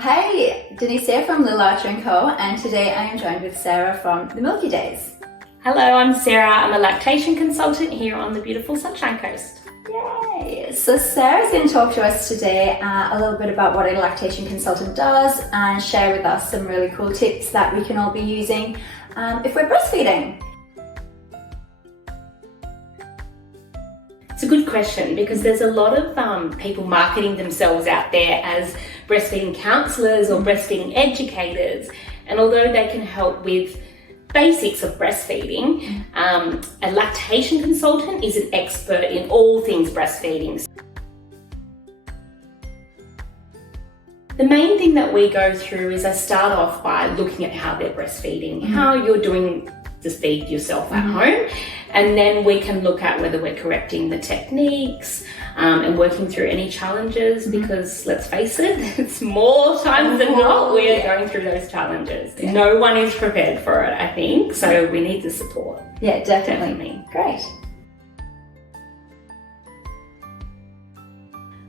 Hey, Denise here from Lactation Co, and today I am joined with Sarah from the Milky Days. Hello, I'm Sarah. I'm a lactation consultant here on the beautiful Sunshine Coast. Yay! So Sarah's going to talk to us today a little bit about what a lactation consultant does and share with us some really cool tips that we can all be using if we're breastfeeding. It's a good question because there's a lot of people marketing themselves out there as breastfeeding counsellors or breastfeeding educators, and although they can help with basics of breastfeeding, a lactation consultant is an expert in all things breastfeeding. The main thing that we go through is I start off by looking at how they're breastfeeding, how you're doing to feed yourself at home, and then we can look at whether we're correcting the techniques and working through any challenges, because let's face it, it's more times than not we're going through those challenges. Yeah. No one is prepared for it, I think, so we need the support. Yeah, definitely. Great.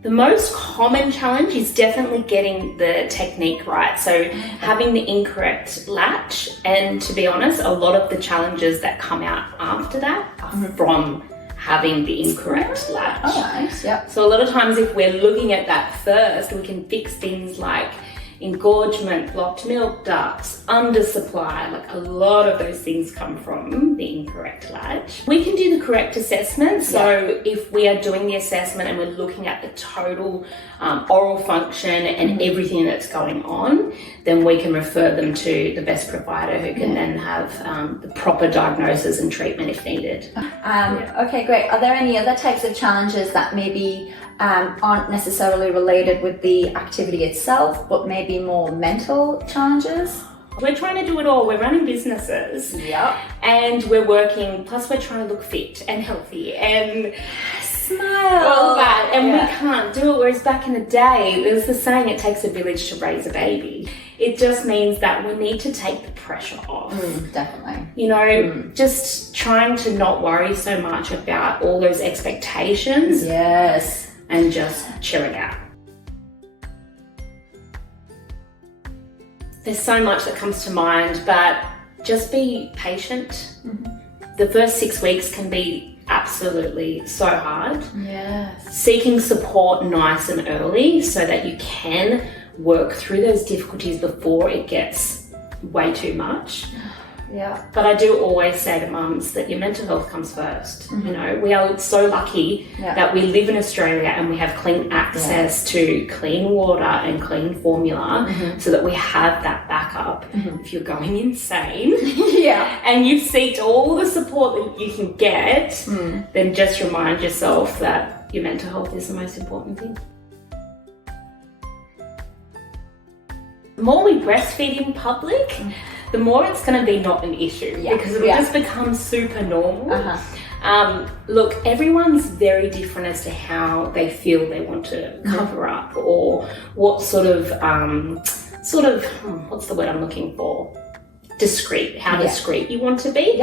The most common challenge is definitely getting the technique right. So having the incorrect latch, and to be honest, a lot of the challenges that come out after that are from having the incorrect latch. Oh, nice. Yep. So a lot of times if we're looking at that first, we can fix things like engorgement, blocked milk ducts, undersupply, like a lot of those things come from the incorrect latch. We can do the correct assessment. So if we are doing the assessment and we're looking at the total oral function and everything that's going on, then we can refer them to the best provider who can then have the proper diagnosis and treatment if needed. Okay, great. Are there any other types of challenges that maybe aren't necessarily related with the activity itself, but maybe more mental challenges? We're trying to do it all. We're running businesses. Yep. And we're working, plus we're trying to look fit and healthy and smile. All that. And we can't do it. Whereas back in the day, there's the saying, it takes a village to raise a baby. It just means that we need to take the pressure off. Definitely. You know, just trying to not worry so much about all those expectations. Yes. And just chilling out. There's so much that comes to mind, but just be patient. The first 6 weeks can be absolutely so hard. Yes. Seeking support nice and early so that you can work through those difficulties before it gets way too much. Yeah. But I do always say to mums that your mental health comes first. You know, we are so lucky that we live in Australia and we have clean access to clean water and clean formula, so that we have that backup. If you're going insane and you've sought all the support that you can get, then just remind yourself that your mental health is the most important thing. The more we breastfeed in public, the more it's going to be not an issue, because it will just become super normal. Look, everyone's very different as to how they feel they want to cover up, or what sort of what's the word I'm looking for? Discreet, how discreet you want to be.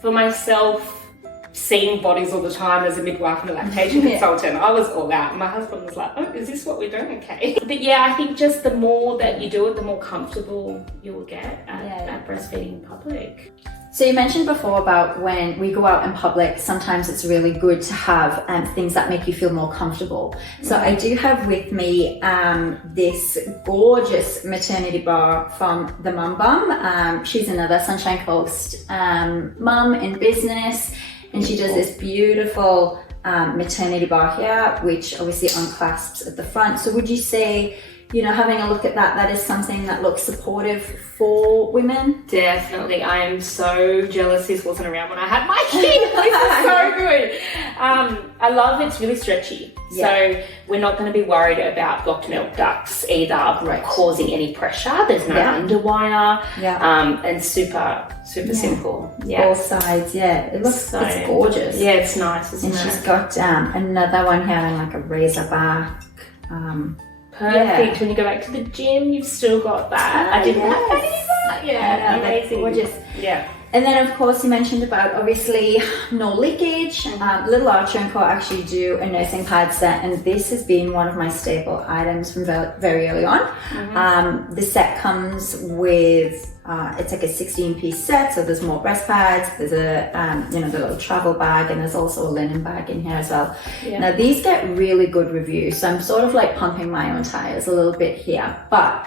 For myself, seeing bodies all the time as a midwife and a lactation consultant, I was all out. My husband was like, oh, is this what we're doing? Okay. But yeah, I think just the more that you do it, the more comfortable you will get at breastfeeding in public. So you mentioned before about when we go out in public, sometimes it's really good to have things that make you feel more comfortable. So I do have with me this gorgeous maternity bar from the Mum Bum. She's another Sunshine Coast mum in business. And she does this beautiful maternity bar here, which obviously unclasps at the front. So would you say, you know, having a look at that, that is something that looks supportive for women? Definitely. I am so jealous this wasn't around when I had my kid. This is so good. I love it's really stretchy. So we're not going to be worried about blocked milk ducts either causing any pressure. There's no underwire. And super simple. Both sides, it looks it's gorgeous. Yeah, it's nice, isn't it? And she's got another one here in like a razor back. Perfect. When you go back to the gym, you've still got that. I didn't have that either. Amazing. Gorgeous. And then, of course, you mentioned about obviously no leakage. Little Archer and Co actually do a nursing pad set, and this has been one of my staple items from very early on. The set comes with it's like a 16-piece set, so there's more breast pads. There's a the little travel bag, and there's also a linen bag in here as well. Yeah. Now these get really good reviews, so I'm sort of like pumping my own tires a little bit here, but.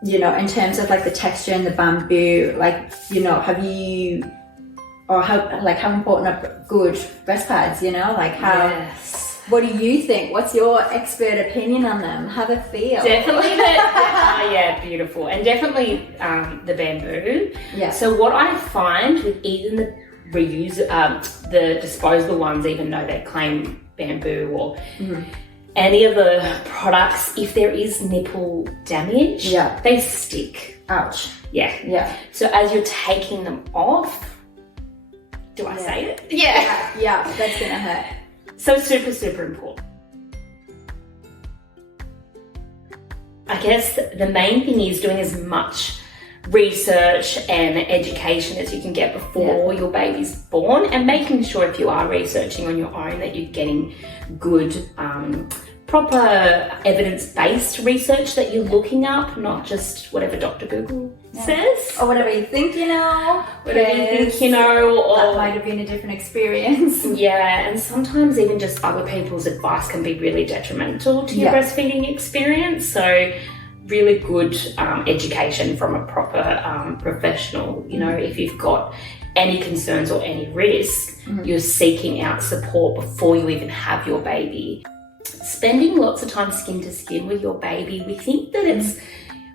In terms of like the texture and the bamboo, have you, or how important are good breast pads, Yes. What do you think? What's your expert opinion on them? Have a feel. Definitely beautiful. And definitely the bamboo. Yeah. So what I find with even the the disposable ones, even though they claim bamboo or any of the products, if there is nipple damage, they stick. Ouch. Yeah. So as you're taking them off, do I say it? Yeah, that's gonna hurt. So super, super important. I guess the main thing is doing as much research and education as you can get before your baby's born, and making sure if you are researching on your own that you're getting good proper evidence-based research that you're looking up, not just whatever Dr. Google says. Or whatever you think you know. Whatever you think you know. Or that might have been a different experience. Yeah, and sometimes even just other people's advice can be really detrimental to your breastfeeding experience. So really good education from a proper professional. If you've got any concerns or any risk, you're seeking out support before you even have your baby. Spending lots of time skin to skin with your baby, we think that it's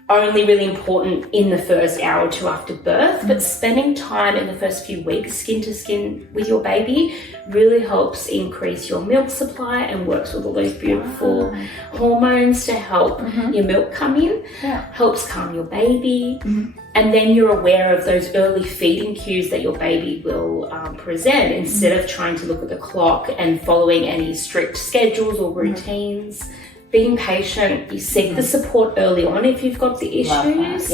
only really important in the first hour or two after birth, but spending time in the first few weeks skin to skin with your baby really helps increase your milk supply and works with all those beautiful hormones to help your milk come in, helps calm your baby, and then you're aware of those early feeding cues that your baby will present, instead of trying to look at the clock and following any strict schedules or routines. Being patient, you seek the support early on if you've got the issues,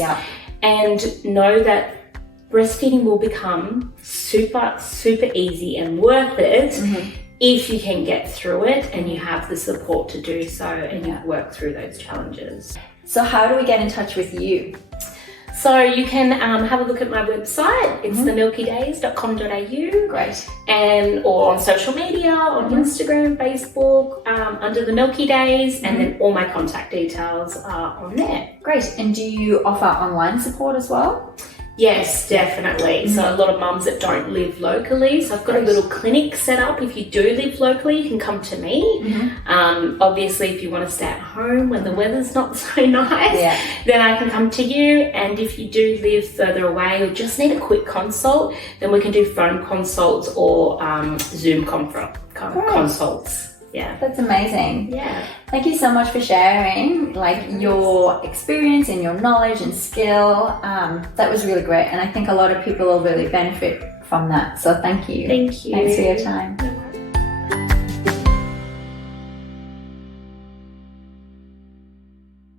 and know that breastfeeding will become super, super easy and worth it if you can get through it and you have the support to do so, and you work through those challenges. So how do we get in touch with you? So you can have a look at my website. It's themilkydays.com.au. Great. Or on social media, on Instagram, Facebook, under the Milky Days, and then all my contact details are on there. Great. And do you offer online support as well? Yes, definitely. So a lot of mums that don't live locally. So I've got a little clinic set up. If you do live locally, you can come to me. Obviously, if you want to stay at home when the weather's not so nice, then I can come to you. And if you do live further away or just need a quick consult, then we can do phone consults or Zoom consults. Yeah. That's amazing. Yeah. Thank you so much for sharing your experience and your knowledge and skill. That was really great. And I think a lot of people will really benefit from that. So thank you. Thank you. Thanks for your time.